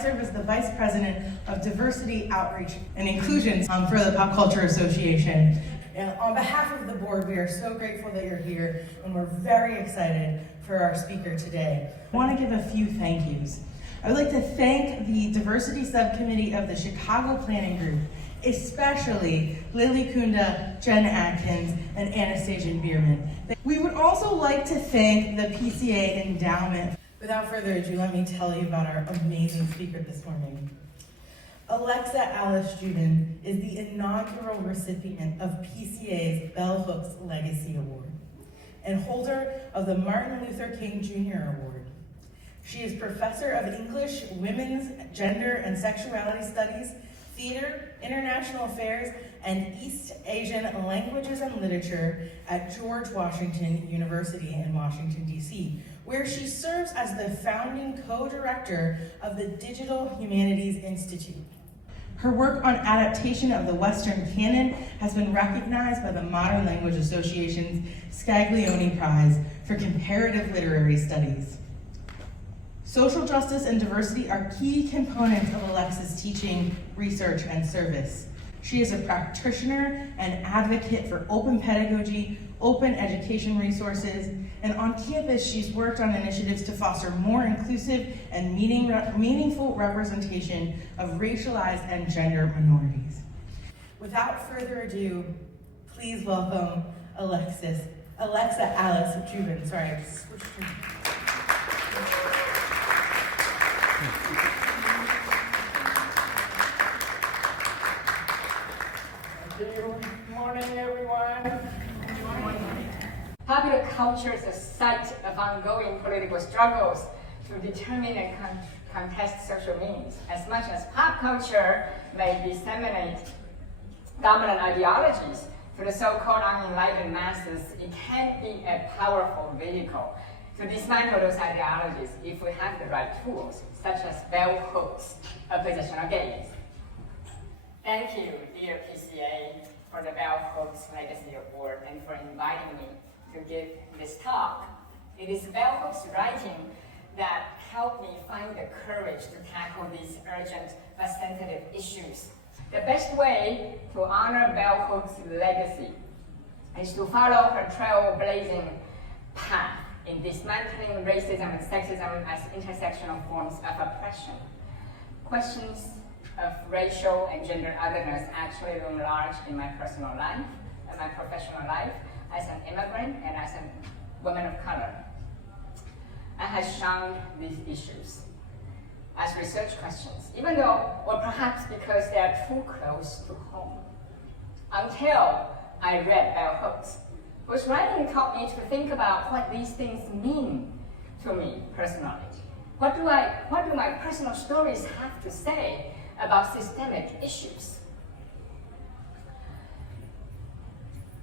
serve as the Vice President of Diversity, Outreach, and Inclusion for the Pop Culture Association. And on behalf of the board, we are so grateful that you're here, and we're very excited for our speaker today. I want to give a few thank yous. I would like to thank the Diversity Subcommittee of the Chicago Planning Group, especially Lily Kunda, Jen Atkins, and Anastasia Bierman. We would also like to thank the PCA Endowment. Without further ado, let me tell you about our amazing speaker this morning. Alice Joubin is the inaugural recipient of PCA's Bell Hooks Legacy Award and holder of the Martin Luther King Jr. Award. She is professor of English, Women's, Gender, and Sexuality Studies, Theater, International Affairs, and East Asian Languages and Literature at George Washington University in Washington, D.C., where she serves as the founding co-director of the Digital Humanities Institute. Her work on adaptation of the Western canon has been recognized by the Modern Language Association's Scaglione Prize for Comparative Literary Studies. Social justice and diversity are key components of Alex's teaching, research, and service. She is a practitioner and advocate for open pedagogy, open education resources, and on campus she's worked on initiatives to foster more inclusive and meaningful representation of racialized and gender minorities. Without further ado, please welcome Alice Joubin. Sorry, I switched her. Good morning, everyone. Popular culture is a site of ongoing political struggles to determine and contest social means. As much as pop culture may disseminate dominant ideologies to the so-called unenlightened masses, it can be a powerful vehicle to dismantle those ideologies if we have the right tools, such as bell hooks, oppositional gaze. Thank you, dear PCA, for the Bell Hooks Legacy Award and for inviting me to give this talk. It is Bell Hooks' writing that helped me find the courage to tackle these urgent but sensitive issues. The best way to honor Bell Hooks' legacy is to follow her trailblazing path in dismantling racism and sexism as intersectional forms of oppression. Questions of racial and gender otherness actually loom large in my personal life and my professional life as an immigrant and as a woman of color. I have shunned these issues as research questions, even though, or perhaps because they are too close to home, until I read Bell Hooks, whose writing taught me to think about what these things mean to me personally. What do my personal stories have to say about systemic issues?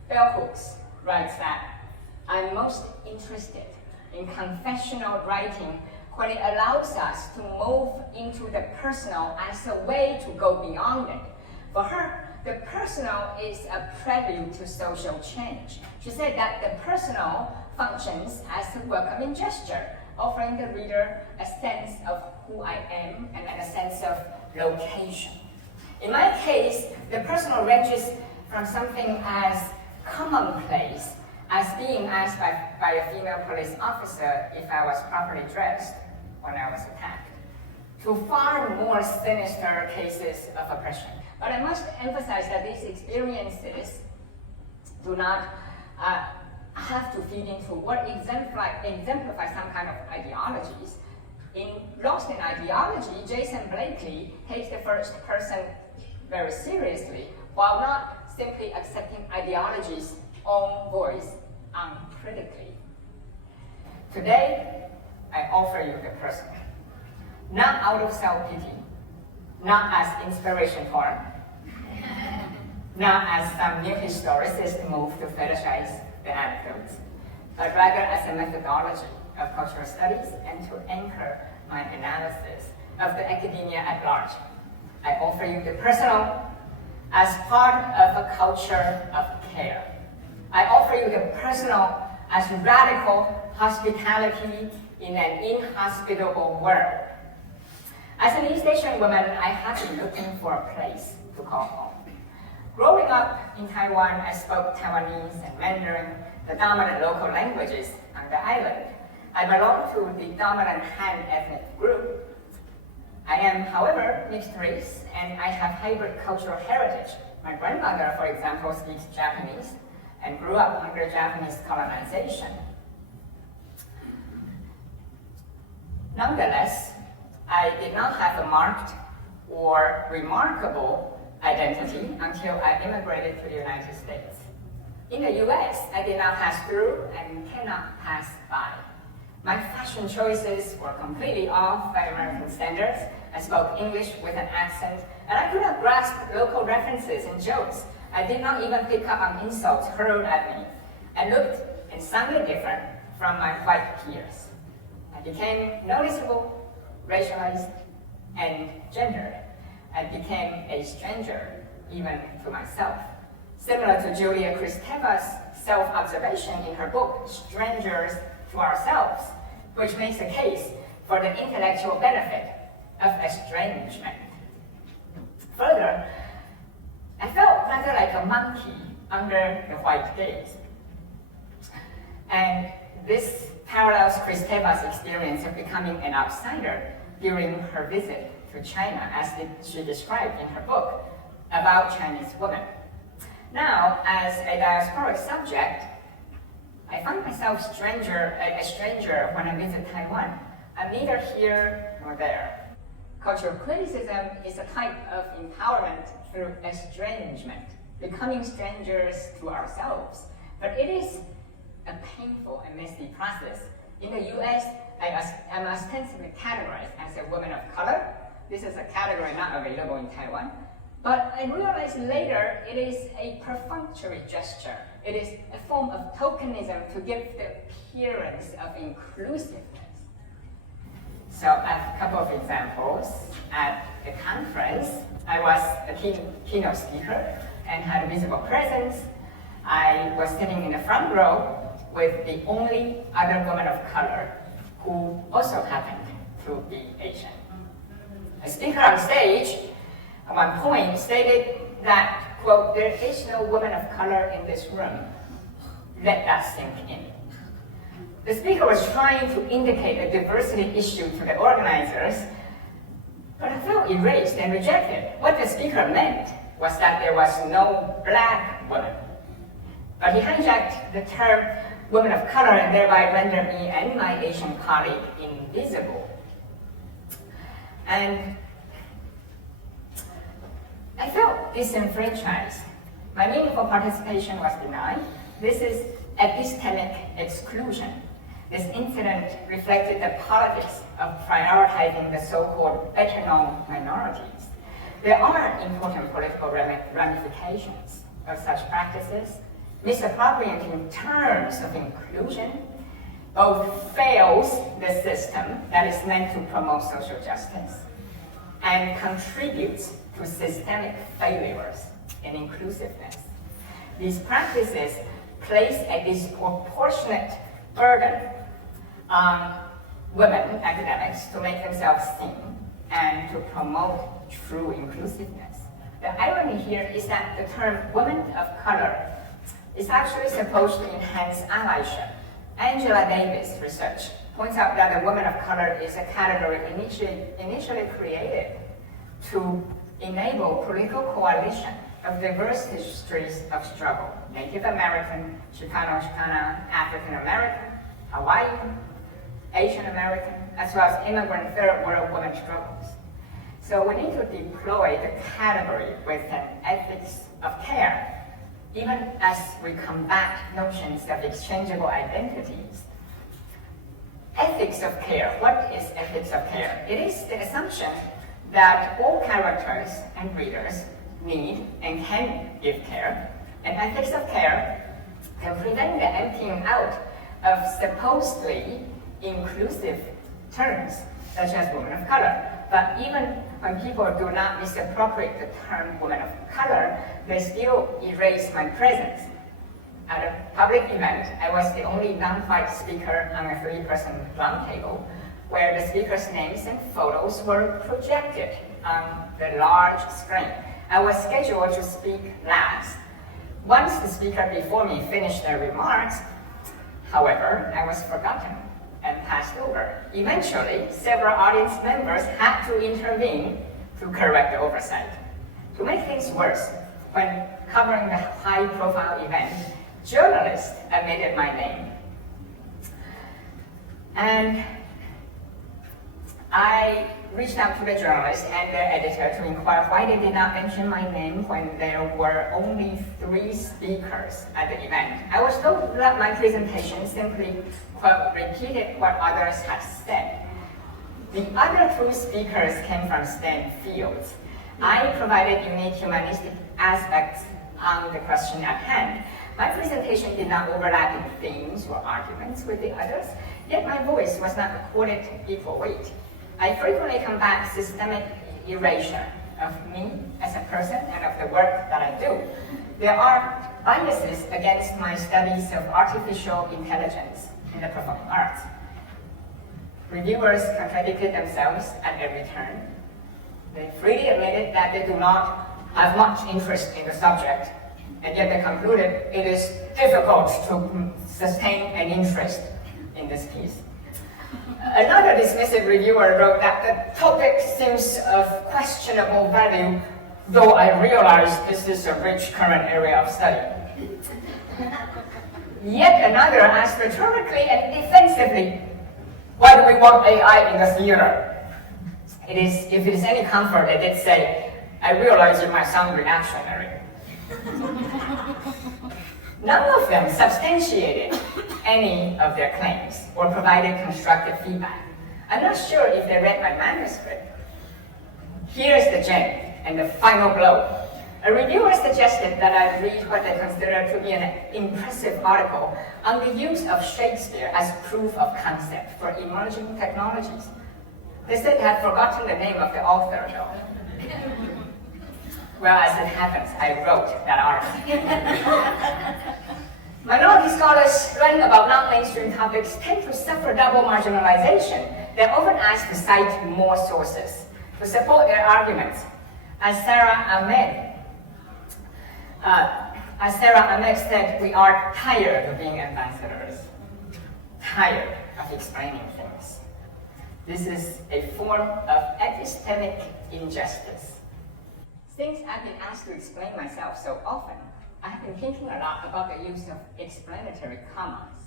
Bell Hooks writes that I'm most interested in confessional writing when it allows us to move into the personal as a way to go beyond it. For her, the personal is a prelude to social change. She said that the personal functions as a welcoming gesture, offering the reader a sense of who I am and a sense of location. In my case, the personal ranges from something as commonplace as being asked by a female police officer if I was properly dressed when I was attacked, to far more sinister cases of oppression. But I must emphasize that these experiences do not have to feed into what exemplify some kind of ideologies. In Lost in Ideology, Jason Blakely takes the first person very seriously, while not simply accepting ideology's own voice uncritically. Today, I offer you the personal, not out of self-pity, not as inspiration porn, not as some new historicist move to fetishize the anecdotes, but rather as a methodology of cultural studies and to anchor my analysis of the academia at large. I offer you the personal as part of a culture of care. I offer you the personal as radical hospitality in an inhospitable world. As an East Asian woman, I have been looking for a place to call home. Growing up in Taiwan, I spoke Taiwanese and Mandarin, the dominant local languages on the island. I belong to the dominant Han ethnic group. I am, however, mixed race, and I have hybrid cultural heritage. My grandmother, for example, speaks Japanese and grew up under Japanese colonization. Nonetheless, I did not have a marked or remarkable identity until I immigrated to the United States. In the US, I did not pass through and cannot pass by. My fashion choices were completely off by American standards. I spoke English with an accent, and I could not grasp local references and jokes. I did not even pick up on insults hurled at me. I looked and sounded different from my white peers. I became noticeable, racialized, and gendered. I became a stranger, even to myself. Similar to Julia Kristeva's self-observation in her book, Strangers to Ourselves, which makes a case for the intellectual benefit of estrangement. Further, I felt rather like a monkey under the white gaze. And this parallels Kristeva's experience of becoming an outsider during her visit to China, as she described in her book about Chinese women. Now, as a diasporic subject, I find myself a stranger when I visit Taiwan. I'm neither here nor there. Cultural criticism is a type of empowerment through estrangement, becoming strangers to ourselves. But it is a painful and messy process. In the US, I am ostensibly categorized as a woman of color. This is a category not available in Taiwan. But I realized later it is a perfunctory gesture. It is a form of tokenism to give the appearance of inclusiveness. So I have a couple of examples. At the conference, I was a keynote speaker and had a visible presence. I was sitting in the front row with the only other woman of color who also happened to be Asian. A speaker on stage at one point stated that, quote, "There is no woman of color in this room. Let that sink in." The speaker was trying to indicate a diversity issue to the organizers, but I felt erased and rejected. What the speaker meant was that there was no black woman. But he hijacked the term woman of color and thereby rendered me and my Asian colleague invisible. And I felt disenfranchised. My meaningful participation was denied. This is epistemic exclusion. This incident reflected the politics of prioritizing the so-called better-known minorities. There are important political ramifications of such practices. Misappropriating terms of inclusion both fails the system that is meant to promote social justice and contributes to systemic failures in inclusiveness. These practices place a disproportionate burden on women academics to make themselves seen and to promote true inclusiveness. The irony here is that the term women of color is actually supposed to enhance allyship. Angela Davis' research points out that the woman of color is a category initially created to enable political coalition of diverse histories of struggle. Native American, Chicano, Chicana, African American, Hawaiian, Asian American, as well as immigrant third world women struggles. So we need to deploy the category with an ethics of care, even as we combat notions of exchangeable identities. Ethics of care. What is ethics of care? It is the assumption that all characters and readers need and can give care, and ethics of care can prevent the emptying out of supposedly inclusive terms, such as women of color. But even when people do not misappropriate the term woman of color, they still erase my presence. At a public event, I was the only non-white speaker on a 3-person roundtable. where the speakers' names and photos were projected on the large screen. I was scheduled to speak last. Once the speaker before me finished their remarks, however, I was forgotten and passed over. Eventually, several audience members had to intervene to correct the oversight. To make things worse, when covering the high-profile event, journalists omitted my name. And I reached out to the journalist and their editor to inquire why they did not mention my name when there were only 3 speakers at the event. I was told that my presentation simply, quote, repeated what others had said. The other 2 speakers came from STEM fields. I provided unique humanistic aspects on the question at hand. My presentation did not overlap in themes or arguments with the others, yet my voice was not accorded equal weight. I frequently combat systemic erasure of me as a person and of the work that I do. There are biases against my studies of artificial intelligence in the performing arts. Reviewers contradicted themselves at every turn. They freely admitted that they do not have much interest in the subject, and yet they concluded it is difficult to sustain an interest in this piece. Another dismissive reviewer wrote that the topic seems of questionable value, though I realize this is a rich current area of study. Yet another asked rhetorically and defensively, why do we want AI in the theater? If it is any comfort, I did say, I realize it might sound reactionary. None of them substantiated any of their claims or provided constructive feedback. I'm not sure if they read my manuscript. Here's the gem and the final blow. A reviewer suggested that I read what they consider to be an impressive article on the use of Shakespeare as proof of concept for emerging technologies. They said they had forgotten the name of the author, though. Well, as it happens, I wrote that article. Minority scholars writing about non-mainstream topics tend to suffer double marginalization. They're often asked to cite more sources to support their arguments. As Sarah Ahmed said, we are tired of being ambassadors, tired of explaining things. This is a form of epistemic injustice. Since I've been asked to explain myself so often, I have been thinking a lot about the use of explanatory commas.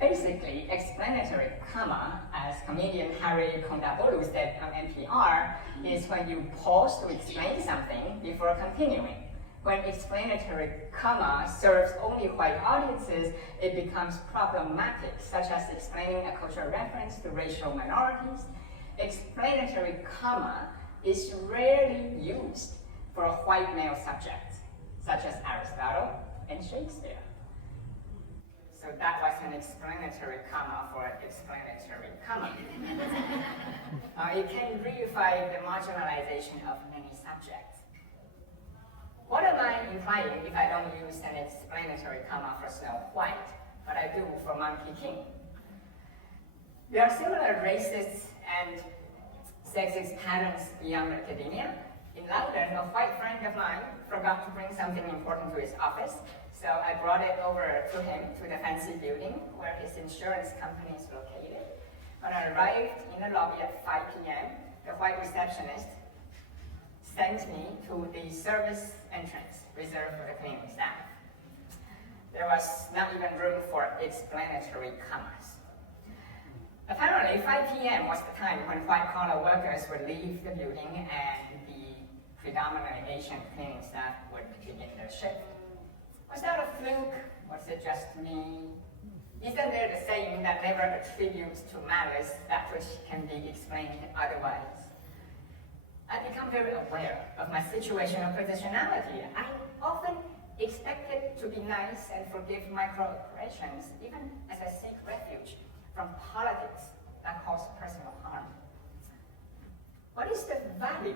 Basically, explanatory comma, as comedian Harry Kondabolu said on NPR, is when you pause to explain something before continuing. When explanatory comma serves only white audiences, it becomes problematic, such as explaining a cultural reference to racial minorities. Explanatory comma is rarely used for a white male subject, such as Aristotle and Shakespeare. So that was an explanatory comma for an explanatory comma. It can reify the marginalization of many subjects. What am I implying if I don't use an explanatory comma for Snow White, but I do for Monkey King? There are similar racist and sexist patterns beyond academia. In London, a white friend of mine forgot to bring something important to his office, so I brought it over to him to the fancy building where his insurance company is located. When I arrived in the lobby at 5 p.m., the white receptionist sent me to the service entrance reserved for the cleaning staff. There was not even room for explanatory commas. Apparently, 5 p.m. was the time when white-collar workers would leave the building and the predominantly Asian cleaning staff would begin their shift. Was that a fluke? Was it just me? Isn't there the saying that never attributes to malice that which can be explained otherwise? I've become very aware of my situational positionality. I often expected to be nice and forgive microaggressions, even as I seek refuge from politics that cause personal harm. What is the value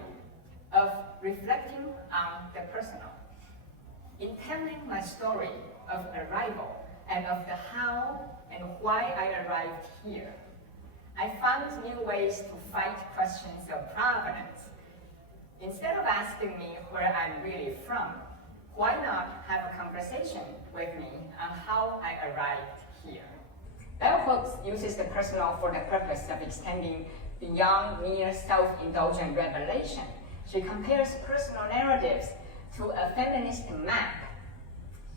of reflecting on the personal? In telling my story of arrival and of the how and why I arrived here, I found new ways to fight questions of provenance. Instead of asking me where I'm really from, why not have a conversation with me on how I arrived here? Bell Hooks uses the personal for the purpose of extending beyond mere self-indulgent revelation. She compares personal narratives to a feminist map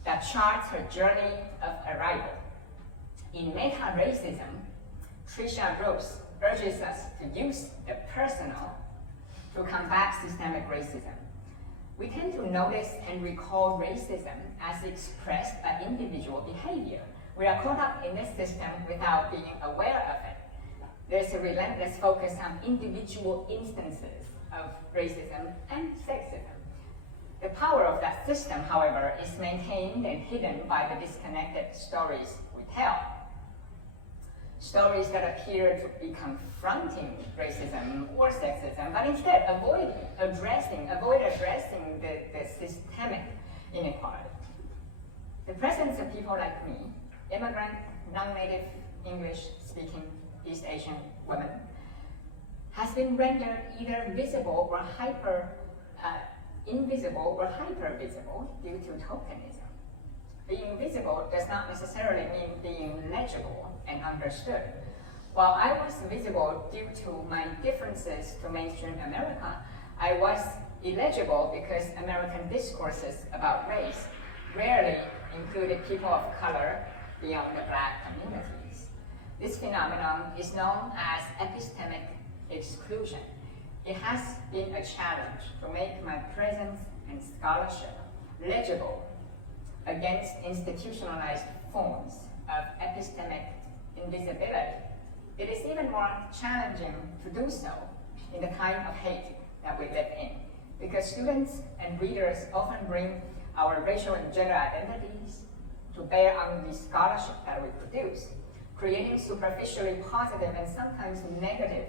that charts her journey of arrival. In Meta-Racism, Tricia Rose urges us to use the personal to combat systemic racism. We tend to notice and recall racism as expressed by individual behavior. We are caught up in this system without being aware of it. There's a relentless focus on individual instances of racism and sexism. The power of that system, however, is maintained and hidden by the disconnected stories we tell. Stories that appear to be confronting racism or sexism, but instead avoid addressing the systemic inequality. The presence of people like me, immigrant, non-native English-speaking East Asian women, has been rendered either visible or invisible or hyper-visible due to tokenism. Being visible does not necessarily mean being legible and understood. While I was visible due to my differences to mainstream America, I was illegible because American discourses about race rarely included people of color beyond the Black communities. This phenomenon is known as epistemic exclusion. It has been a challenge to make my presence and scholarship legible against institutionalized forms of epistemic invisibility. It is even more challenging to do so in the kind of hate that we live in, because students and readers often bring our racial and gender identities to bear on the scholarship that we produce, creating superficially positive and sometimes negative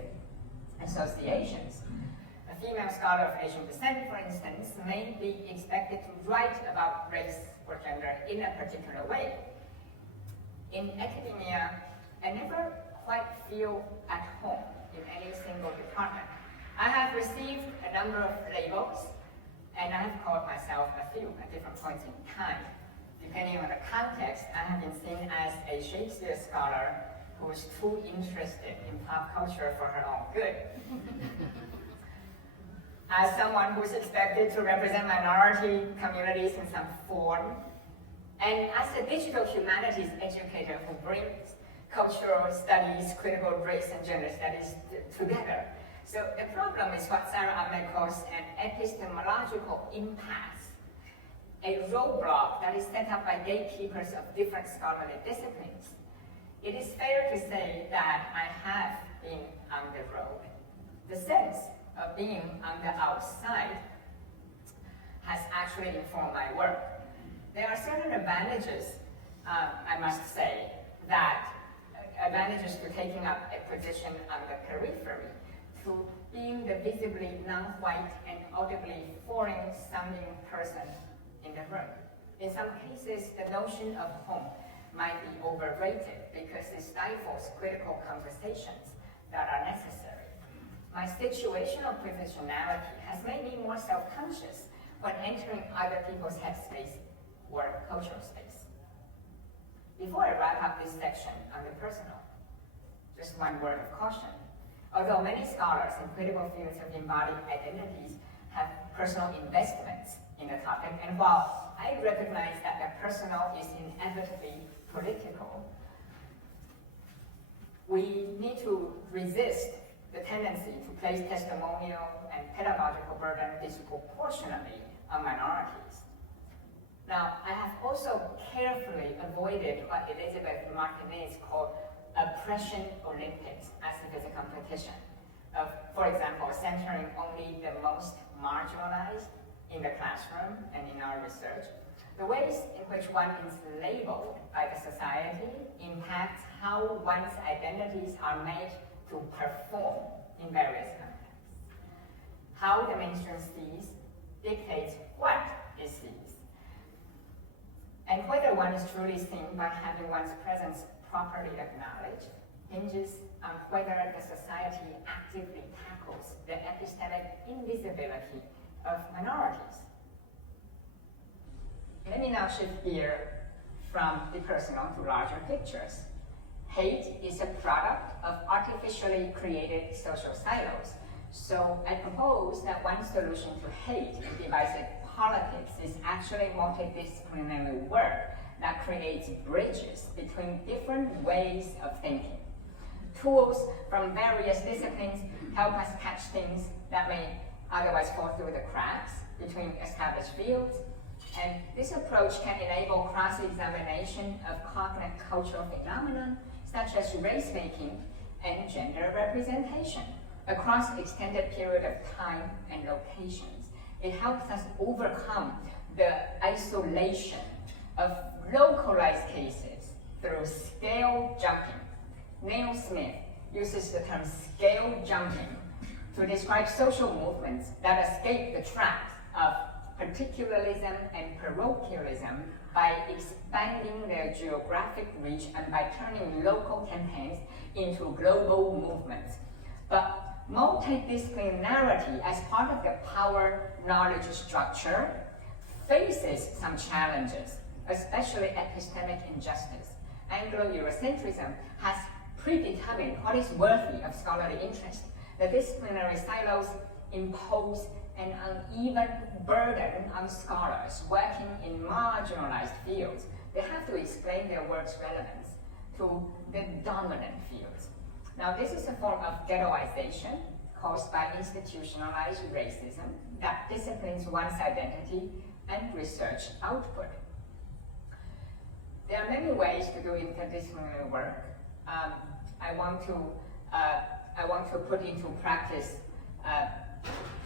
associations. A female scholar of Asian descent, for instance, may be expected to write about race or gender in a particular way. In academia, I never quite feel at home in any single department. I have received a number of labels, and I have called myself a few at different points in time. Depending on the context, I have been seen as a Shakespeare scholar who is too interested in pop culture for her own good. As someone who is expected to represent minority communities in some form, and as a digital humanities educator who brings cultural studies, critical race and gender studies together. So the problem is what Sarah Ahmed calls an epistemological impasse, a roadblock that is set up by gatekeepers of different scholarly disciplines. It is fair to say that I have been on the road. The sense of being on the outside has actually informed my work. There are certain advantages, I must say, advantages to taking up a position on the periphery, to being the visibly non-white and audibly foreign-sounding person in the room. In some cases, the notion of home might be overrated because it stifles critical conversations that are necessary. My situational positionality has made me more self-conscious when entering other people's headspace or cultural space. Before I wrap up this section on the personal, just one word of caution. Although many scholars in critical fields of embodied identities have personal investments in the topic, and while I recognize that the personal is inevitably political, we need to resist the tendency to place testimonial and pedagogical burden disproportionately on minorities. Now, I have also carefully avoided what Elizabeth Martinez called oppression Olympics as if it's a competition of, for example, centering only the most marginalized in the classroom and in our research. The ways in which one is labeled by the society impacts how one's identities are made to perform in various contexts. How the mainstream sees dictates what is sees. And whether one is truly seen by having one's presence properly acknowledged hinges on whether the society actively tackles the epistemic invisibility of minorities. Let me now shift gear from the personal to larger pictures. Hate is a product of artificially created social silos. So I propose that one solution to hate in divisive politics is actually multidisciplinary work that creates bridges between different ways of thinking. Tools from various disciplines help us catch things that may otherwise fall through the cracks between established fields. And this approach can enable cross-examination of cognate cultural phenomena such as race-making and gender representation across extended period of time and locations. It helps us overcome the isolation of localized cases through scale jumping. Neil Smith uses the term scale jumping to describe social movements that escape the traps of particularism and parochialism by expanding their geographic reach and by turning local campaigns into global movements. But multidisciplinarity as part of the power knowledge structure faces some challenges, especially epistemic injustice. Anglo-Eurocentrism has predetermined what is worthy of scholarly interest. The disciplinary silos impose an uneven burden on scholars working in marginalized fields. They have to explain their work's relevance to the dominant fields. Now, this is a form of ghettoization caused by institutionalized racism that disciplines one's identity and research output. There are many ways to do interdisciplinary work. I want to put into practice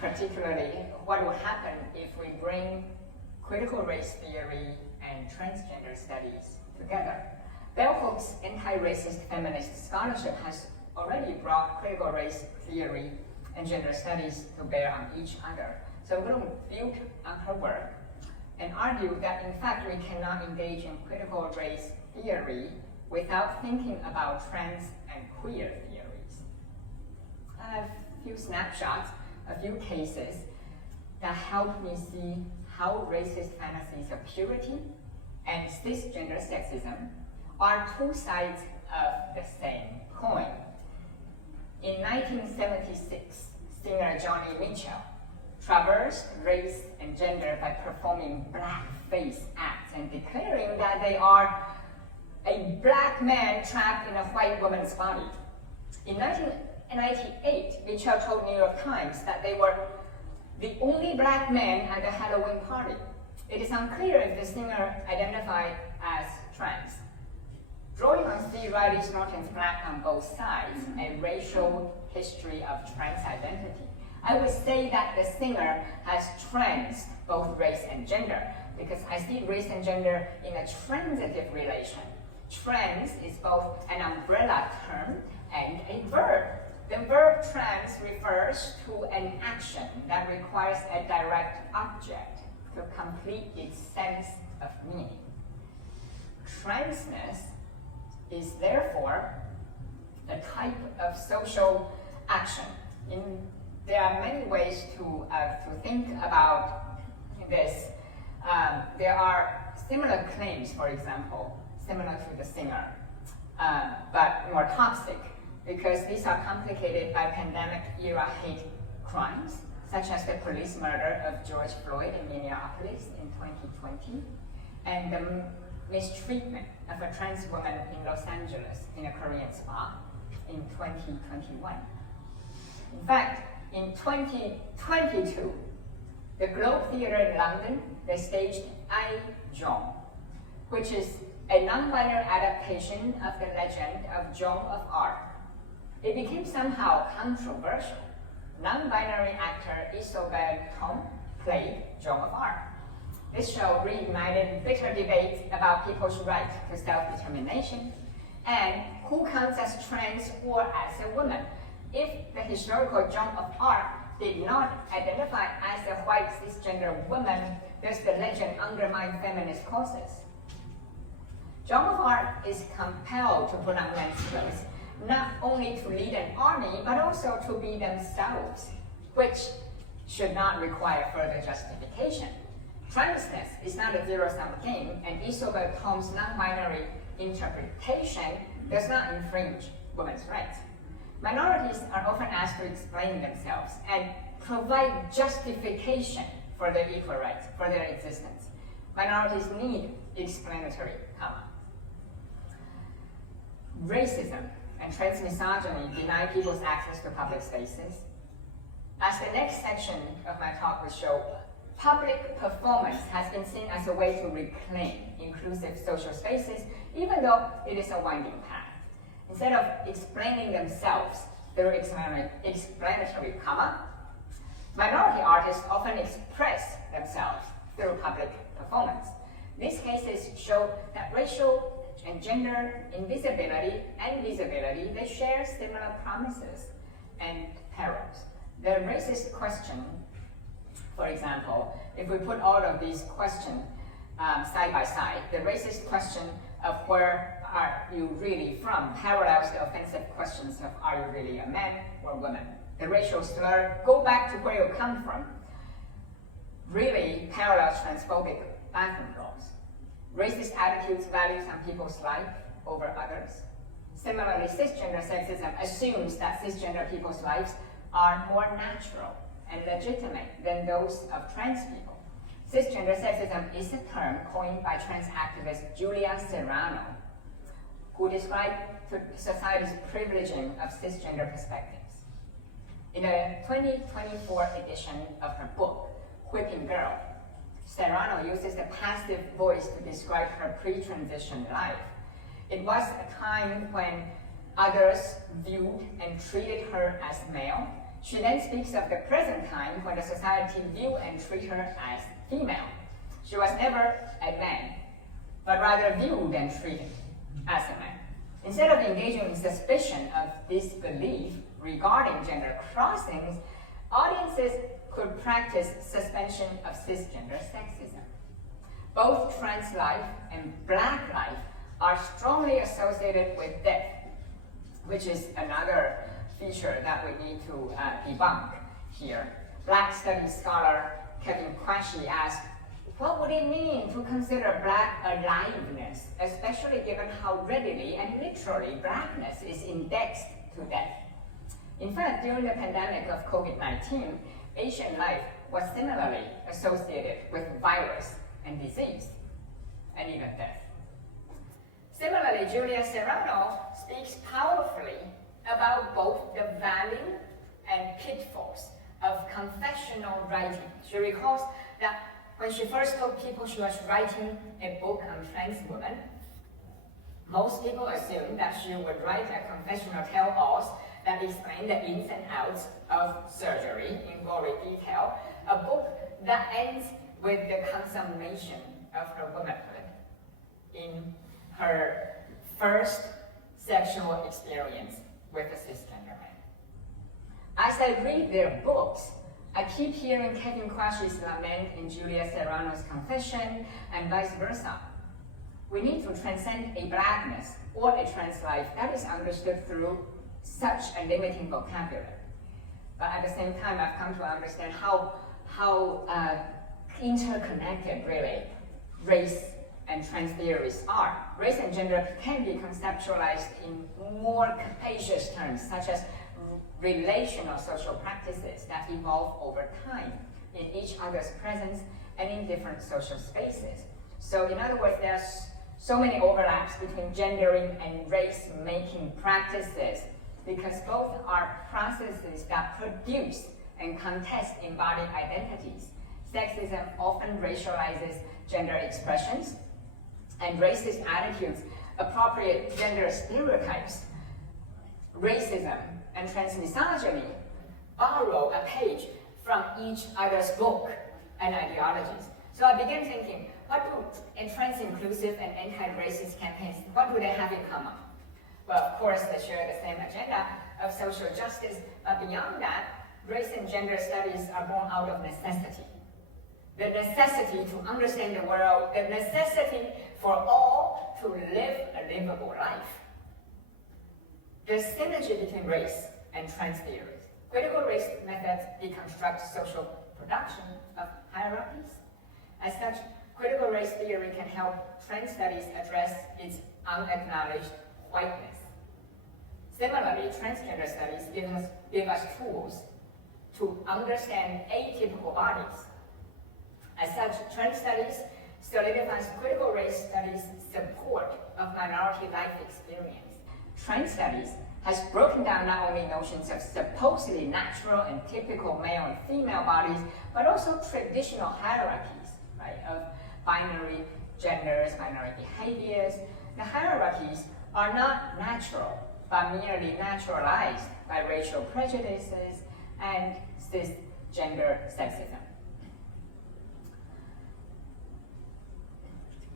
particularly what will happen if we bring critical race theory and transgender studies together. Bell Hook's anti-racist feminist scholarship has already brought critical race theory and gender studies to bear on each other. So we're going to build on her work and argue that in fact we cannot engage in critical race theory without thinking about trans and queer theories. I have a few snapshots, a few cases that help me see how racist fantasies of purity and cisgender sexism are two sides of the same coin. In 1976, singer Joni Mitchell traversed race and gender by performing blackface acts and declaring that they are a black man trapped in a white woman's body. In 1998, Mitchell told New York Times that they were the only black men at the Halloween party. It is unclear if the singer identified as trans. Drawing on C. Riley Norton's Black on Both Sides, a racial history of trans identity, I would say that the singer has trans both race and gender, because I see race and gender in a transitive relation. Trans is both an umbrella term and a verb. The verb trans refers to an action that requires a direct object to complete its sense of meaning. Transness is therefore a type of social action. There are many ways to think about this. There are similar claims, for example, similar to the singer, but more toxic, because these are complicated by pandemic-era hate crimes, such as the police murder of George Floyd in Minneapolis in 2020, and the mistreatment of a trans woman in Los Angeles in a Korean spa in 2021. In fact, in 2022, the Globe Theatre in London, they staged I, Jong, which is a non-binary adaptation of the legend of Joan of Arc. It became somehow controversial. Non-binary actor Isobel Tom played Joan of Arc. This show reignited bitter debates about people's right to self-determination and who counts as trans or as a woman. If the historical Joan of Arc did not identify as a white cisgender woman, does the legend undermine feminist causes? Joan of Arc is compelled to put on men's clothes not only to lead an army, but also to be themselves, which should not require further justification. Trans-ness is not a zero-sum game, and Isobel Thom's non-binary interpretation does not infringe women's rights. Minorities are often asked to explain themselves and provide justification for their equal rights, for their existence. Minorities need explanatory comma. Racism and transmisogyny deny people's access to public spaces. As the next section of my talk will show, public performance has been seen as a way to reclaim inclusive social spaces, even though it is a winding path. Instead of explaining themselves through explanatory comma, minority artists often express themselves through public performance. These cases show that racial and gender invisibility and visibility, they share similar promises and perils. The racist question, for example, if we put all of these questions side by side, the racist question of where are you really from parallels the offensive questions of are you really a man or woman? The racial slur, go back to where you come from, really parallels transphobic bathroom laws. Racist attitudes value some people's life over others. Similarly, cisgender sexism assumes that cisgender people's lives are more natural and legitimate than those of trans people. Cisgender sexism is a term coined by trans activist Julia Serrano, who described society's privileging of cisgender perspectives. In a 2024 edition of her book, Whipping Girl, Serrano uses the passive voice to describe her pre-transition life. It was a time when others viewed and treated her as male. She then speaks of the present time when the society view and treat her as female. She was never a man, but rather viewed and treated as a man. Instead of engaging in suspicion of disbelief regarding gender crossings, audiences could practice suspension of cisgender sexism. Both trans life and black life are strongly associated with death, which is another feature that we need to debunk here. Black studies scholar Kevin Quashie asked, what would it mean to consider black aliveness, especially given how readily and literally blackness is indexed to death? In fact, during the pandemic of COVID-19, Asian life was similarly associated with virus and disease, and even death. Similarly, Julia Serrano speaks powerfully about both the value and pitfalls of confessional writing. She recalls that when she first told people she was writing a book on trans women, most people assumed that she would write a confessional tell-alls that explain the ins and outs of surgery in gory detail, a book that ends with the consummation of her womanhood in her first sexual experience with a cisgender man. As I read their books, I keep hearing Kevin Quashie's lament in Julia Serrano's confession, and vice versa. We need to transcend a blackness or a trans life that is understood through such a limiting vocabulary. But at the same time, I've come to understand how interconnected, really, race and trans theories are. Race and gender can be conceptualized in more capacious terms, such as relational social practices that evolve over time in each other's presence and in different social spaces. So in other words, there's so many overlaps between gendering and race-making practices because both are processes that produce and contest embodied identities. Sexism often racializes gender expressions, and racist attitudes appropriate gender stereotypes. Racism and transmisogyny borrow a page from each other's book and ideologies. So I began thinking, what do trans-inclusive and anti-racist campaigns, what do they have in common? Well, of course, they share the same agenda of social justice, but beyond that, race and gender studies are born out of necessity. The necessity to understand the world, the necessity for all to live a livable life. the synergy between race and trans theories. Critical race methods deconstruct social production of hierarchies. As such, critical race theory can help trans studies address its unacknowledged whiteness. Similarly, transgender studies give us tools to understand atypical bodies. As such, trans studies solidifies critical race studies' support of minority life experience. Trans studies has broken down not only notions of supposedly natural and typical male and female bodies, but also traditional hierarchies, right, of binary genders, binary behaviors. The hierarchies are not natural, but merely naturalized by racial prejudices and cisgender sexism.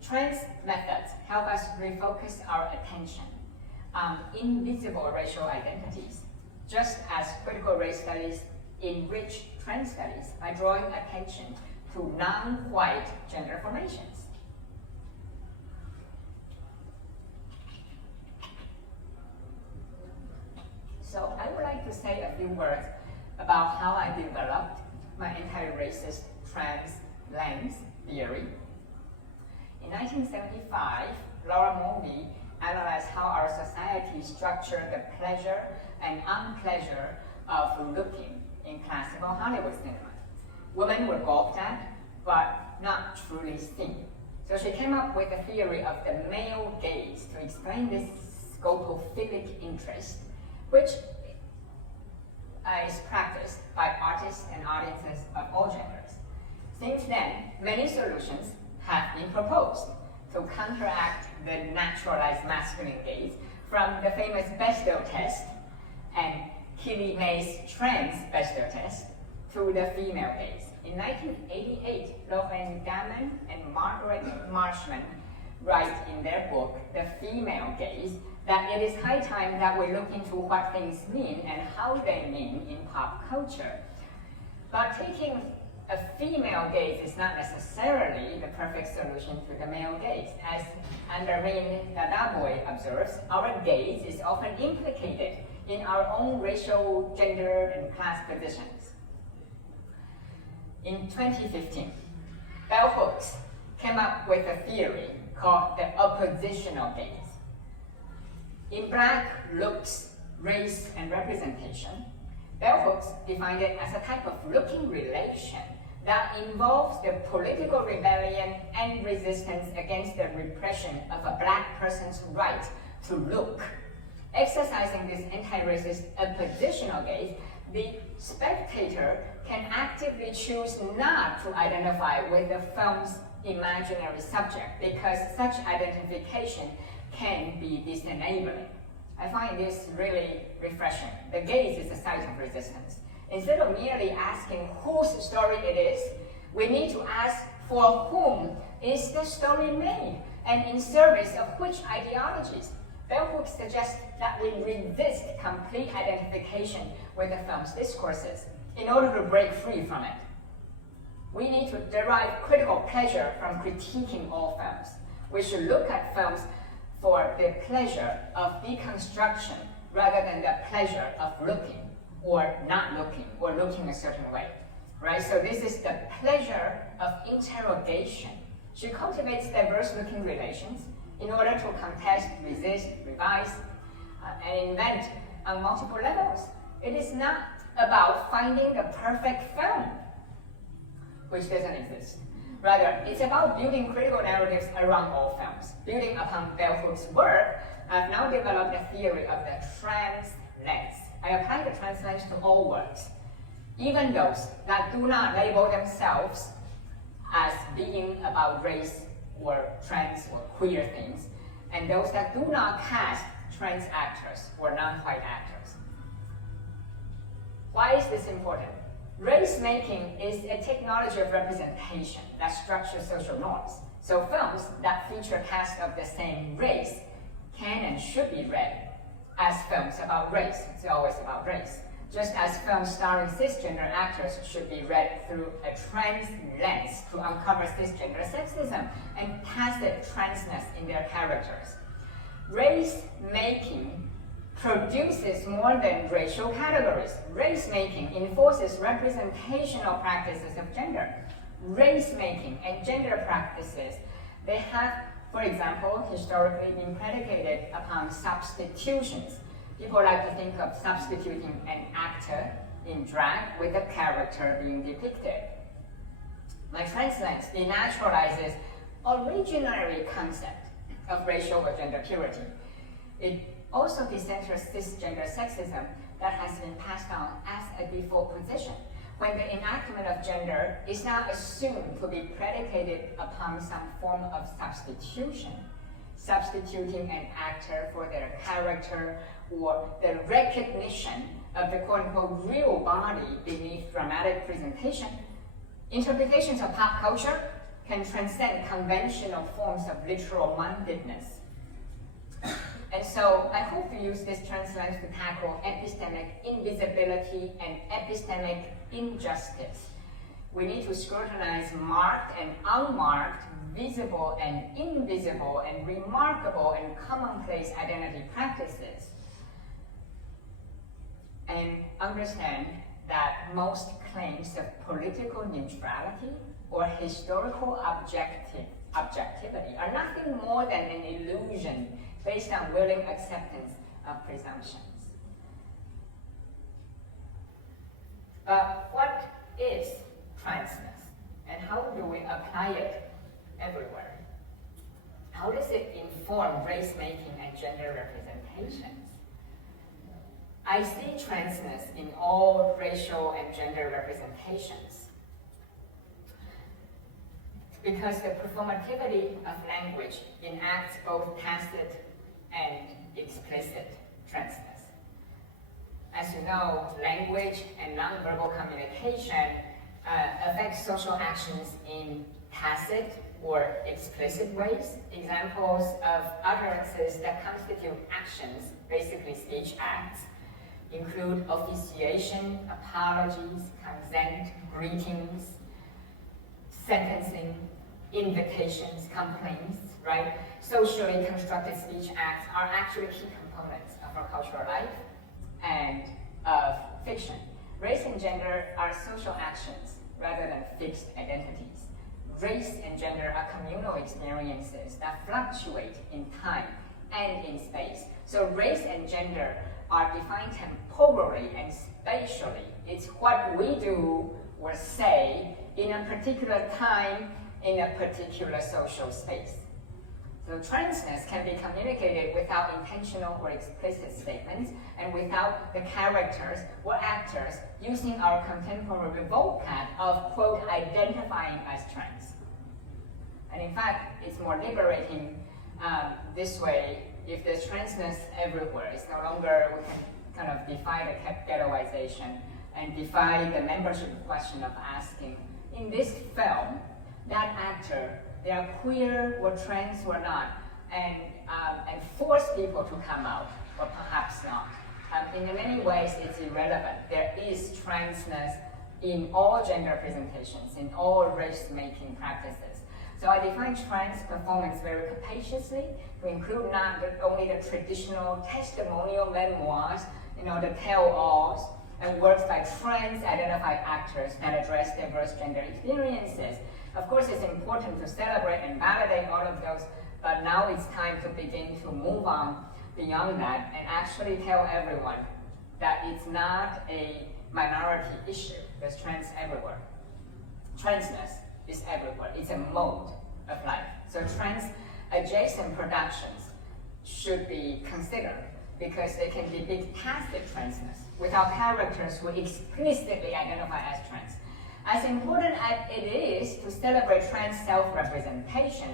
Trans methods help us refocus our attention on invisible racial identities, just as critical race studies enrich trans studies by drawing attention to non-white gender formations. So I would like to say a few words about how I developed my anti-racist trans lens theory. In 1975, Laura Mulvey analyzed how our society structured the pleasure and unpleasure of looking in classical Hollywood cinema. Women were gawped at, but not truly seen. So she came up with a theory of the male gaze to explain this scopophilic interest, which is practiced by artists and audiences of all genders. Since then, many solutions have been proposed to counteract the naturalized masculine gaze, from the famous Bechdel test and Killy May's trans Bechdel test to the female gaze. In 1988, Lauren Gammon and Margaret Marshman write in their book, The Female Gaze, that it is high time that we look into what things mean and how they mean in pop culture. But taking a female gaze is not necessarily the perfect solution to the male gaze. As Andermin Dadaboy observes, our gaze is often implicated in our own racial, gender, and class positions. In 2015, bell hooks came up with a theory called the oppositional gaze. In Black Looks, Race, and Representation, bell hooks defined it as a type of looking relation that involves the political rebellion and resistance against the repression of a Black person's right to look. Exercising this anti-racist oppositional gaze, the spectator can actively choose not to identify with the film's imaginary subject, because such identification can be disenabling. I find this really refreshing. The gaze is a site of resistance. Instead of merely asking whose story it is, we need to ask for whom is the story made, and in service of which ideologies. Bell hooks suggest that we resist complete identification with the film's discourses in order to break free from it. We need to derive critical pleasure from critiquing all films. We should look at films for the pleasure of deconstruction rather than the pleasure of looking or not looking or looking a certain way, right? So this is the pleasure of interrogation. She cultivates diverse looking relations in order to contest, resist, revise, and invent on multiple levels. It is not about finding the perfect film, which doesn't exist. Rather, it's about building critical narratives around all films. Building upon Bell Hooks' work, I've now developed a theory of the trans lens. I apply the trans lens to all works, even those that do not label themselves as being about race or trans or queer things, and those that do not cast trans actors or non-white actors. Why is this important? Race making is a technology of representation that structures social norms. So films that feature casts of the same race can and should be read as films about race. It's always about race. Just as films starring cisgender actors should be read through a trans lens to uncover cisgender sexism and tacit transness in their characters. Race making produces more than racial categories. Race-making enforces representational practices of gender. Race-making and gender practices, they have, for example, historically been predicated upon substitutions. People like to think of substituting an actor in drag with a character being depicted. Like Translands denaturalizes originary concept of racial or gender purity. It also decenters cisgender sexism that has been passed on as a default position, when the enactment of gender is now assumed to be predicated upon some form of substitution, substituting an actor for their character, or the recognition of the quote-unquote real body beneath dramatic presentation. Interpretations of pop culture can transcend conventional forms of literal mindedness. And so I hope to use this Translands to tackle epistemic invisibility and epistemic injustice. We need to scrutinize marked and unmarked, visible and invisible, and remarkable and commonplace identity practices, and understand that most claims of political neutrality or historical objectivity are nothing more than an illusion based on willing acceptance of presumptions. But what is transness, and how do we apply it everywhere? How does it inform race-making and gender representations? I see transness in all racial and gender representations, because the performativity of language enacts both tacit and explicit transness. As you know, language and nonverbal communication affect social actions in tacit or explicit ways. Examples of utterances that constitute actions, basically speech acts, include officiation, apologies, consent, greetings, sentencing, invitations, complaints, right? Socially constructed speech acts are actually key components of our cultural life and of fiction. Race and gender are social actions rather than fixed identities. Race and gender are communal experiences that fluctuate in time and in space. So race and gender are defined temporally and spatially. It's what we do or say in a particular time in a particular social space. So transness can be communicated without intentional or explicit statements and without the characters or actors using our contemporary vocab of, quote, identifying as trans. And in fact, it's more liberating this way. If there's transness everywhere, it's no longer, we can kind of defy the ghettoization and defy the membership question of asking, in this film, that actor, they are queer or trans or not, and force people to come out, or perhaps not. In many ways, it's irrelevant. There is transness in all gender presentations, in all race-making practices. So I define trans performance very capaciously to include not only the traditional testimonial memoirs, the tell-alls, and works by trans-identified actors that address diverse gender experiences. Of course, it's important to celebrate and validate all of those, but now it's time to begin to move on beyond that and actually tell everyone that it's not a minority issue. There's trans everywhere. Transness is everywhere. It's a mode of life. So trans-adjacent productions should be considered because they can depict tacit transness without characters who explicitly identify as trans. As important as it is to celebrate trans self-representation,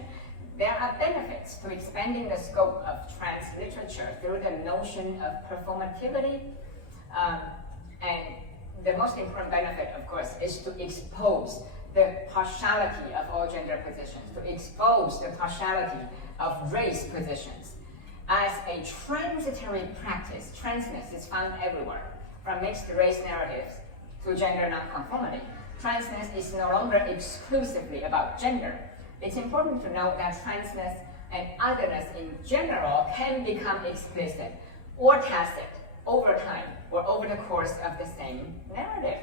there are benefits to expanding the scope of trans literature through the notion of performativity. And the most important benefit, of course, is to expose the partiality of all gender positions, to expose the partiality of race positions. As a transitory practice, transness is found everywhere, from mixed race narratives to gender nonconformity. Transness is no longer exclusively about gender. It's important to note that transness and otherness in general can become explicit or tacit, over time, or over the course of the same narrative.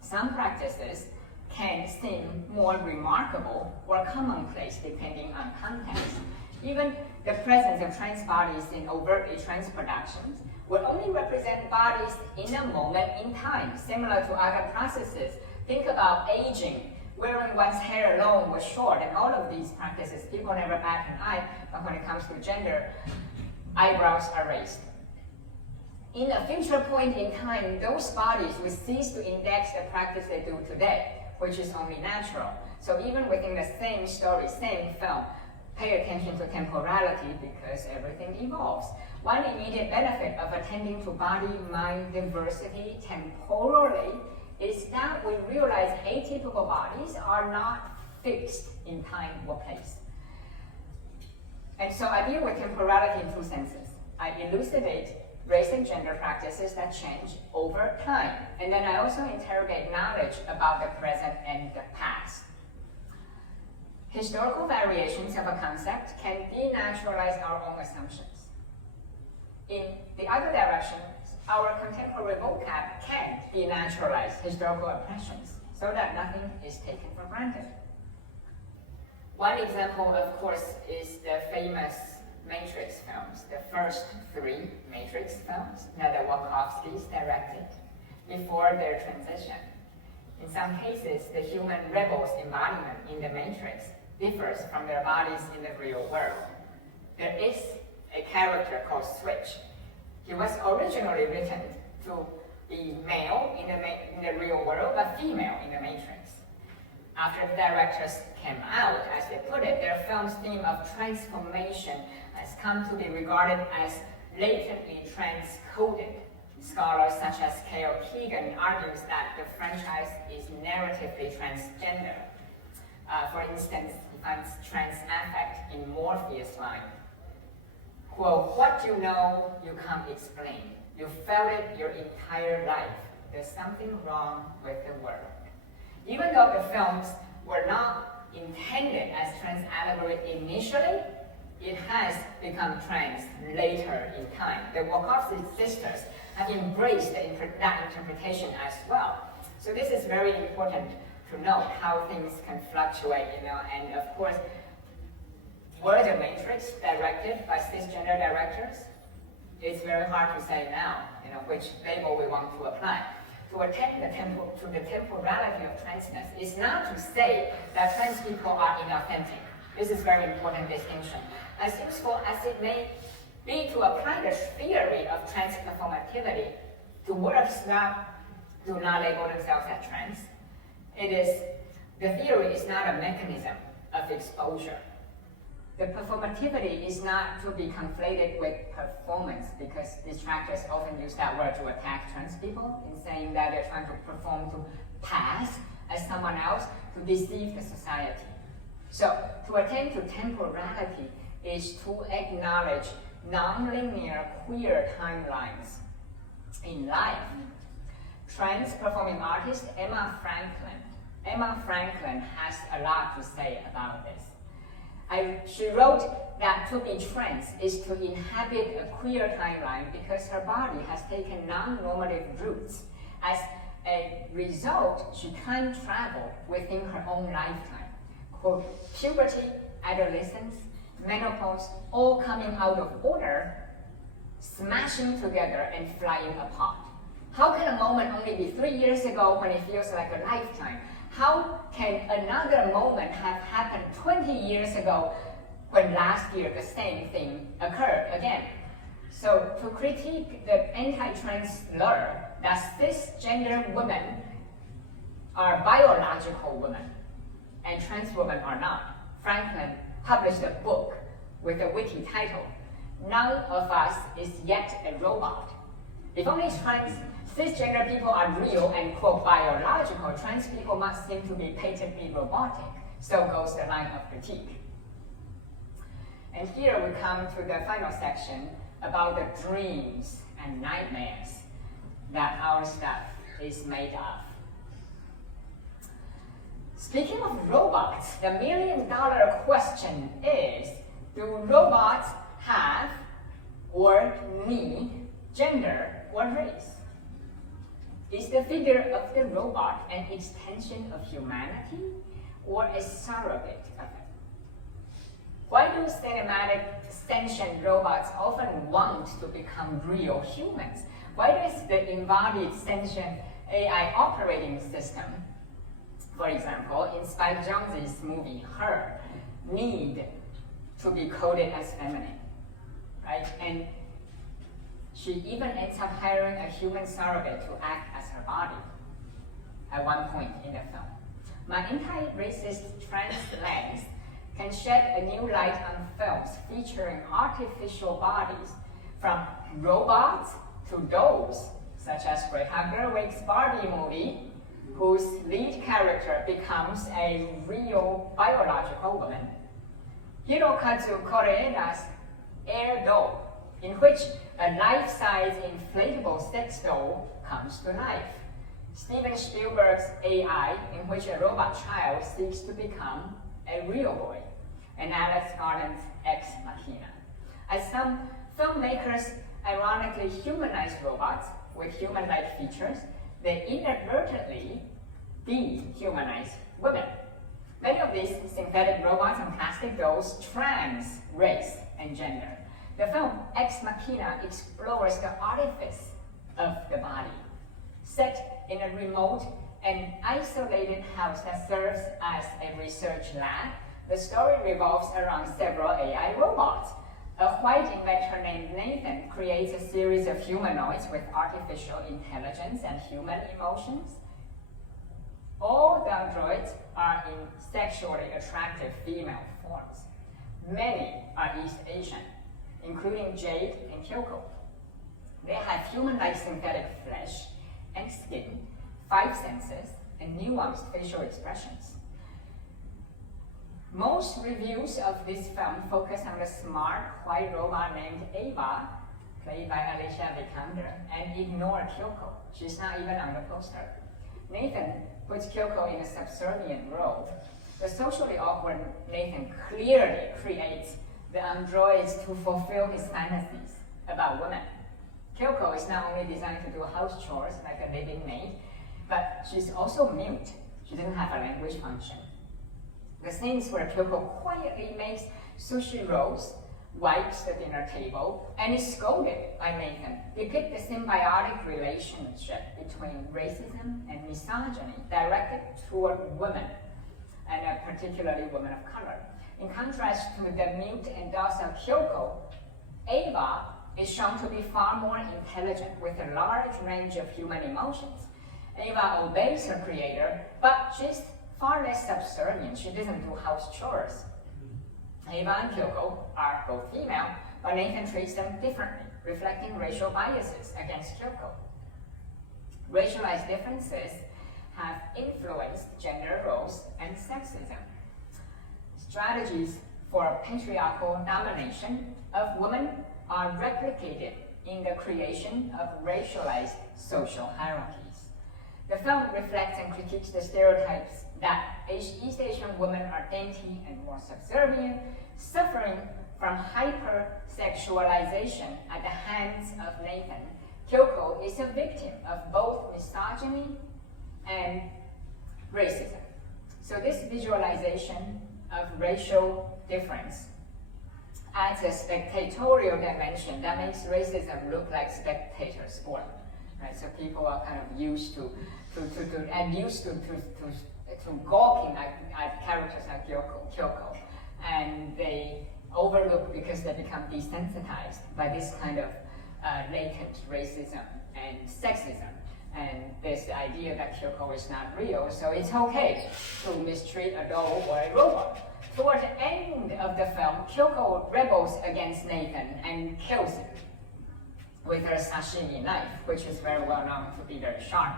Some practices can seem more remarkable or commonplace depending on context. Even the presence of trans bodies in overtly trans productions will only represent bodies in a moment in time, similar to other processes. Think about aging, wearing one's hair long or short, and all of these practices, people never bat an eye, but when it comes to gender, eyebrows are raised. In a future point in time, those bodies will cease to index the practice they do today, which is only natural. So even within the same story, same film, pay attention to temporality because everything evolves. One immediate benefit of attending to body-mind diversity temporally is that we realize atypical bodies are not fixed in time or place. And so I deal with temporality in two senses. I elucidate race and gender practices that change over time. And then I also interrogate knowledge about the present and the past. Historical variations of a concept can denaturalize our own assumptions. In the other direction, our contemporary vocab can denaturalize historical oppressions so that nothing is taken for granted. One example, of course, is the famous Matrix films, the first three Matrix films that the Wachowskis directed before their transition. In some cases, the human rebels' embodiment in the Matrix differs from their bodies in the real world. There is a character called Switch. He was originally written to be male in the real world, but female in the Matrix. After the directors came out, as they put it, their film's theme of transformation has come to be regarded as latently transcoded. Scholars such as K.O. Keegan argues that the franchise is narratively transgender. For instance, he finds trans affect in Morpheus' line. Quote, "What you know, you can't explain. You felt it your entire life. There's something wrong with the world." Even though the films were not intended as trans allegory initially, it has become trans later in time. The Wachowski sisters have embraced that interpretation as well. So this is very important to note how things can fluctuate, and of course, were the Matrix directed by cisgender directors? It's very hard to say now, which label we want to apply. To attend to the temporality of transness is not to say that trans people are inauthentic. This is very important distinction. As useful as it may be to apply the theory of trans performativity to works that do not label themselves as trans, the theory is not a mechanism of exposure. The performativity is not to be conflated with performance, because detractors often use that word to attack trans people in saying that they're trying to perform to pass as someone else to deceive the society. So to attain to temporality is to acknowledge non-linear queer timelines in life. Trans performing artist Emma Franklin has a lot to say about this. She wrote that to be trans is to inhabit a queer timeline because her body has taken non-normative routes. As a result, she can't travel within her own lifetime. Quote, "Puberty, adolescence, menopause, all coming out of order, smashing together and flying apart. How can a moment only be 3 years ago when it feels like a lifetime? How can another moment have happened 20 years ago when last year the same thing occurred again?" So to critique the anti-trans slur that cisgender women are biological women and trans women are not, Franklin published a book with a witty title, "None of Us is Yet a Robot." If only cisgender people are real and, quote, biological, trans people must seem to be patently robotic. So goes the line of critique. And here we come to the final section about the dreams and nightmares that our stuff is made of. Speaking of robots, the million-dollar question is, do robots have or need gender or race? Is the figure of the robot an extension of humanity or a surrogate of it? Why do cinematic sentient robots often want to become real humans? Why does the embodied sentient AI operating system, for example, in Spike Jonze's movie Her, need to be coded as feminine, right? And she even ends up hiring a human surrogate to act as her body at one point in the film. My anti-racist trans lens can shed a new light on films featuring artificial bodies, from robots to dolls, such as Greta Gerwig's Barbie movie, whose lead character becomes a real biological woman. Hirokazu Kore-eda's Air Doll, in which a life-size inflatable sex doll comes to life. Steven Spielberg's AI, in which a robot child seeks to become a real boy. And Alex Garland's Ex Machina. As some filmmakers ironically humanize robots with human-like features, they inadvertently dehumanize women. Many of these synthetic robots and plastic dolls trans race and gender. The film Ex Machina explores the artifice of the body. Set in a remote and isolated house that serves as a research lab, the story revolves around several AI robots. A white inventor named Nathan creates a series of humanoids with artificial intelligence and human emotions. All the androids are in sexually attractive female forms. Many are East Asian, including Jade and Kyoko. They have human-like synthetic flesh and skin, 5 senses, and nuanced facial expressions. Most reviews of this film focus on the smart white robot named Ava, played by Alice Joubin, and ignore Kyoko. She's not even on the poster. Nathan puts Kyoko in a subservient role. The socially awkward Nathan clearly creates the androids to fulfill his fantasies about women. Kyoko is not only designed to do house chores like a living maid, but she's also mute. She doesn't have a language function. The scenes where Kyoko quietly makes sushi rolls, wipes the dinner table, and is scolded by Nathan depict the symbiotic relationship between racism and misogyny directed toward women, and particularly women of color. In contrast to the mute and docile Kyoko, Ava is shown to be far more intelligent with a large range of human emotions. Ava obeys her creator, but she's far less subservient. She doesn't do house chores. Ava and Kyoko are both female, but Nathan treats them differently, reflecting racial biases against Kyoko. Racialized differences have influenced gender roles and sexism. Strategies for patriarchal domination of women are replicated in the creation of racialized social hierarchies. The film reflects and critiques the stereotypes that East Asian women are dainty and more subservient, suffering from hypersexualization at the hands of Nathan. Kyoko is a victim of both misogyny and racism. So this visualization of racial difference adds a spectatorial dimension that makes racism look like spectator sport. Right? So people are kind of used to gawking at characters like Kyoko, and they overlook because they become desensitized by this kind of latent racism and sexism, and this idea that Kyoko is not real, so it's okay to mistreat a doll or a robot. Toward the end of the film, Kyoko rebels against Nathan and kills him with her sashimi knife, which is very well known to be very sharp.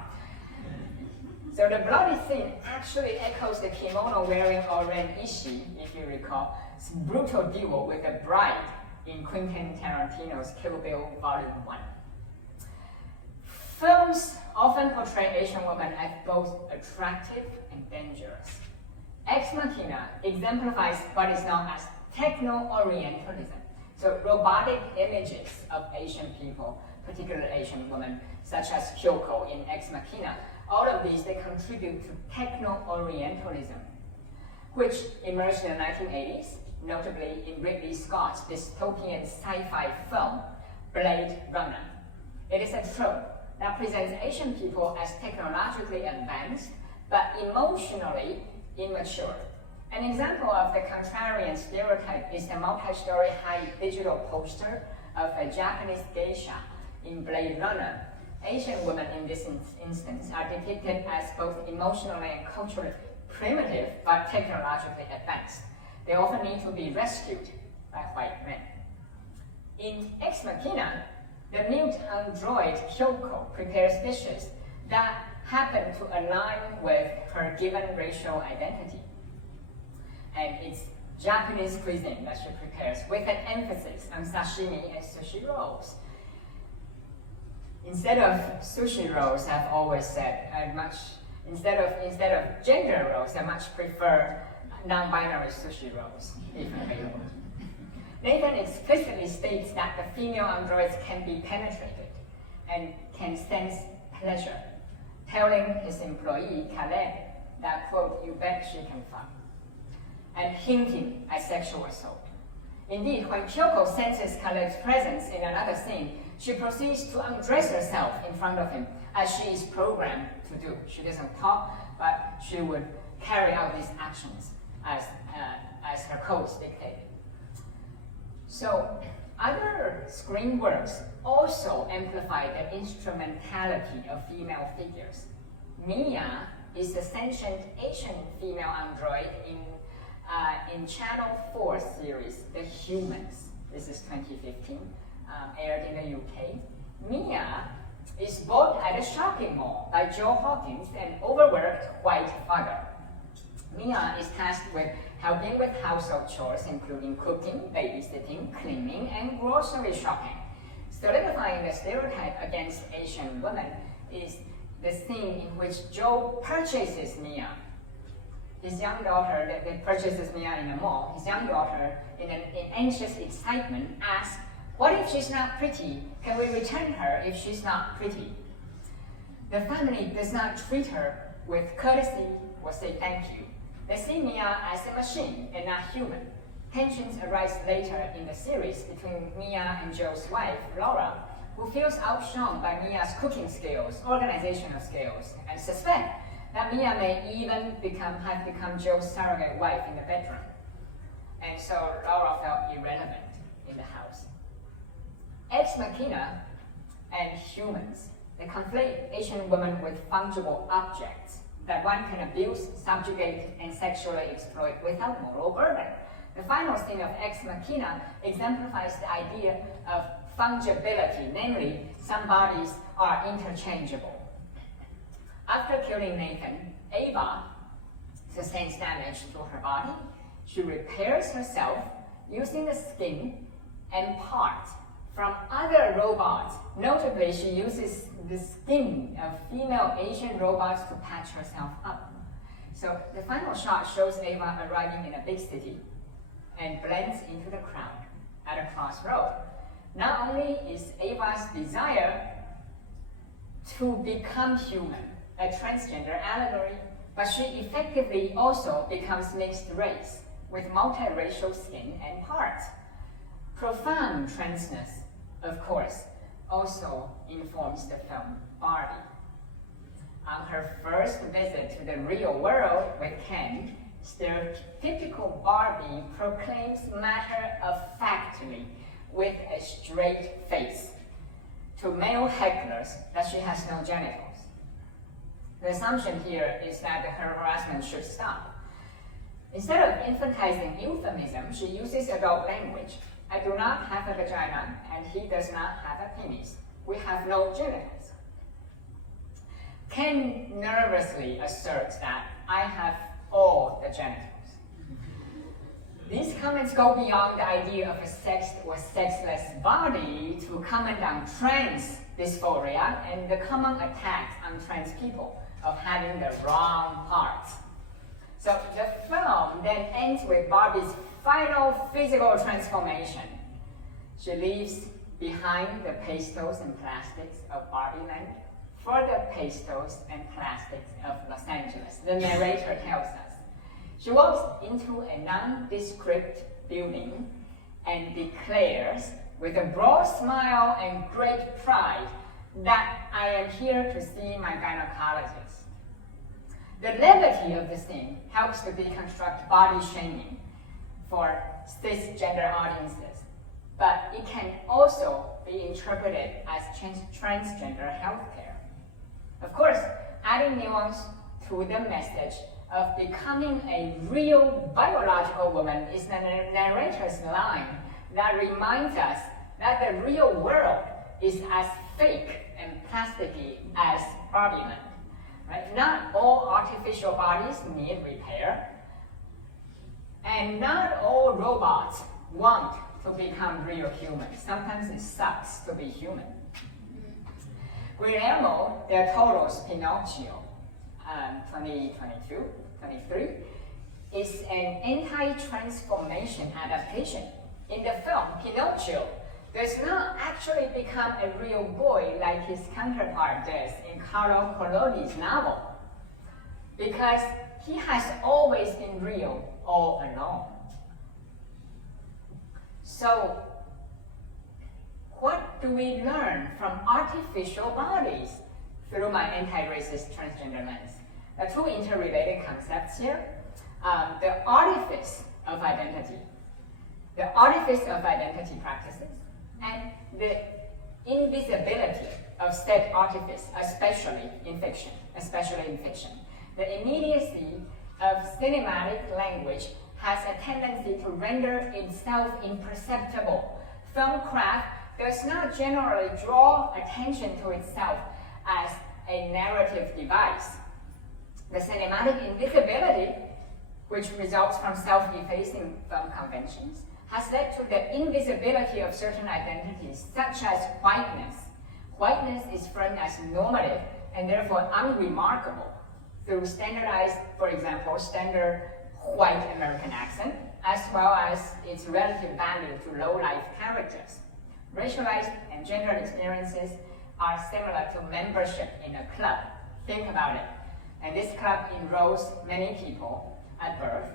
So the bloody scene actually echoes the kimono-wearing Oren Ishii, if you recall, brutal duel with a bride in Quentin Tarantino's Kill Bill Volume 1. Films often portray Asian women as both attractive and dangerous. Ex Machina exemplifies what is known as techno-orientalism. So robotic images of Asian people, particularly Asian women, such as Kyoko in Ex Machina, all of these, they contribute to techno-orientalism, which emerged in the 1980s, notably in Ridley Scott's dystopian sci-fi film, Blade Runner. It is a trope that presents Asian people as technologically advanced, but emotionally immature. An example of the contrarian stereotype is the multi-story high digital poster of a Japanese geisha in Blade Runner. Asian women in this instance are depicted as both emotionally and culturally primitive, but technologically advanced. They often need to be rescued by white men. In Ex Machina, the mute android Kyoko prepares dishes that happen to align with her given racial identity. And it's Japanese cuisine that she prepares, with an emphasis on sashimi and sushi rolls. Instead of sushi rolls, I've always said, instead of gender roles, I much prefer non-binary sushi rolls, if available. Nathan explicitly states that the female androids can be penetrated and can sense pleasure, telling his employee, Caleb, that, quote, you bet she can fuck, and hinting at sexual assault. Indeed, when Kyoko senses Caleb's presence in another scene, she proceeds to undress herself in front of him, as she is programmed to do. She doesn't talk, but she would carry out these actions as her codes dictated. So, other screen works also amplify the instrumentality of female figures. Mia is the sentient Asian female android in Channel 4 series, The Humans. This is 2015, aired in the UK. Mia is bought at a shopping mall by Joe Hawkins, an overworked white father. Mia is tasked with helping with household chores, including cooking, babysitting, cleaning, and grocery shopping. Solidifying the stereotype against Asian women is the scene in which Joe purchases Mia. His young daughter, that purchases Mia in the mall, his young daughter, in anxious excitement, asks, what if she's not pretty? Can we return her if she's not pretty? The family does not treat her with courtesy or say thank you. They see Mia as a machine and not human. Tensions arise later in the series between Mia and Joe's wife, Laura, who feels outshone by Mia's cooking skills, organizational skills, and suspect that Mia may even have become Joe's surrogate wife in the bedroom. And so Laura felt irrelevant in the house. Ex Machina and Humans, they conflate Asian women with fungible objects that one can abuse, subjugate, and sexually exploit without moral burden. The final scene of Ex Machina exemplifies the idea of fungibility, namely, some bodies are interchangeable. After killing Nathan, Ava sustains damage to her body. She repairs herself using the skin and parts from other robots. Notably, she uses the skin of female Asian robots to patch herself up. So the final shot shows Ava arriving in a big city and blends into the crowd at a crossroad. Not only is Ava's desire to become human a transgender allegory, but she effectively also becomes mixed race with multiracial skin and parts. Profound transness, of course, also informs the film Barbie. On her first visit to the real world with Ken, stereotypical Barbie proclaims matter-of-factly with a straight face to male hecklers that she has no genitals. The assumption here is that her harassment should stop. Instead of infantizing euphemism, she uses adult language. I do not have a vagina, and he does not have a penis. We have no genitals. Ken nervously asserts that I have all the genitals. These comments go beyond the idea of a sexed or sexless body to comment on trans dysphoria and the common attacks on trans people of having the wrong parts. So the film then ends with Barbie's final physical transformation. She leaves behind the pastels and plastics of Barbie land for the pastels and plastics of Los Angeles, the narrator tells us. She walks into a nondescript building and declares with a broad smile and great pride that I am here to see my gynecologist. The levity of the scene helps to deconstruct body shaming for cisgender audiences, but it can also be interpreted as transgender healthcare. Of course, adding nuance to the message of becoming a real biological woman is the narrator's line that reminds us that the real world is as fake and plasticky as Barbie land. Right? Not all artificial bodies need repair, and not all robots want to become real humans. Sometimes it sucks to be human. Guillermo del Toro's Pinocchio, 2023, is an anti-transformation adaptation. In the film, Pinocchio does not actually become a real boy like his counterpart does in Carlo Collodi's novel, because he has always been real all along. So, what do we learn from artificial bodies through my anti-racist transgender lens? There are two interrelated concepts here. The artifice of identity practices, and the invisibility of said artifice, especially in fiction. The immediacy of cinematic language has a tendency to render itself imperceptible. Film craft does not generally draw attention to itself as a narrative device. The cinematic invisibility, which results from self-effacing film conventions, has led to the invisibility of certain identities, such as whiteness. Whiteness is framed as normative and therefore unremarkable through standardized, for example, standard white American accent, as well as its relative value to low-life characters. Racialized and gendered experiences are similar to membership in a club. Think about it. And this club enrolls many people at birth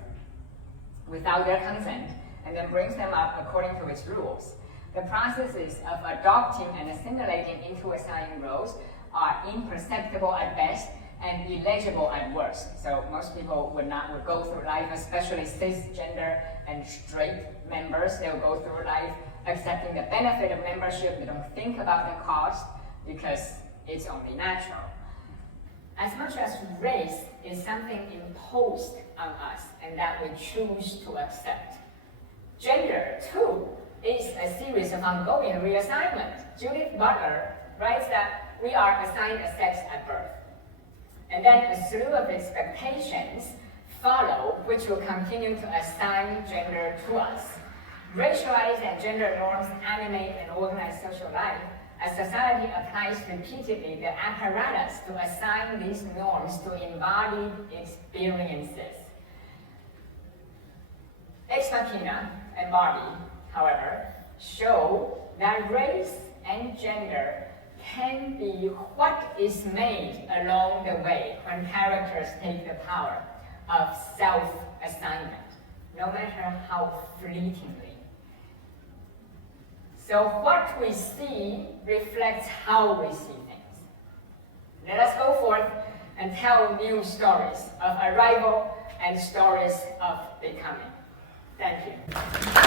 without their consent, and then brings them up according to its rules. The processes of adopting and assimilating into assigned roles are imperceptible at best and illegible at worst. So most people would go through life, especially cisgender and straight members, they'll go through life accepting the benefit of membership. They don't think about the cost because it's only natural. As much as race is something imposed on us and that we choose to accept, gender, too, is a series of ongoing reassignment. Judith Butler writes that we are assigned a sex at birth. And then a slew of expectations follow, which will continue to assign gender to us. Racialized and gender norms animate and organize social life. As society applies repeatedly the apparatus to assign these norms to embodied experiences. Ex Machina and Barbie, however, show that race and gender can be what is made along the way when characters take the power of self-assignment, no matter how fleetingly. So what we see reflects how we see things. Let us go forth and tell new stories of arrival and stories of becoming. Thank you.